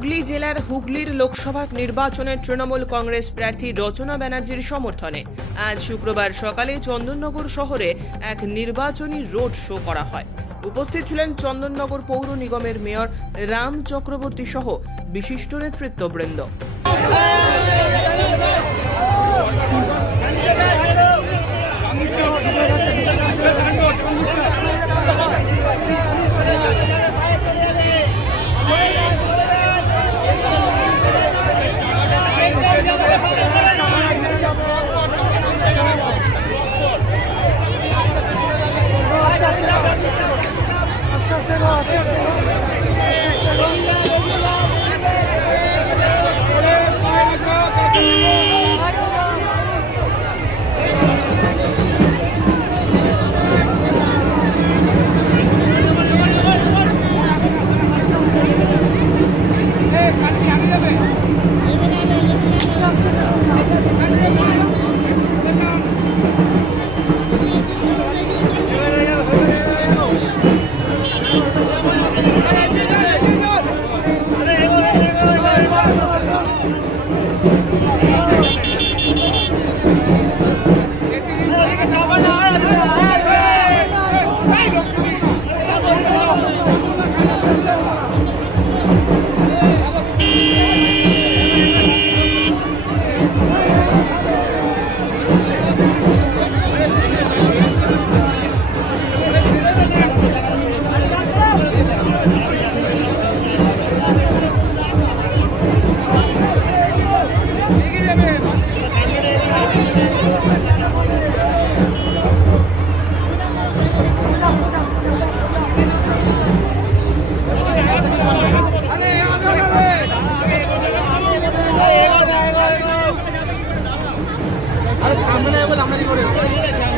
বাংলার হুগলির লোকসভা নির্বাচনে তৃণমূল কংগ্রেস প্রার্থী রচনা ব্যানার্জির সমর্থনে আজ শুক্রবার সকালে চন্দননগর শহরে এক নির্বাচনী রোড শো করা হয়। উপস্থিত ছিলেন চন্দননগর পৌর নিগমের মেয়র রাম চক্রবর্তী সহ বিশিষ্ট নেতৃত্ববৃন্দ। Thank you. আমরা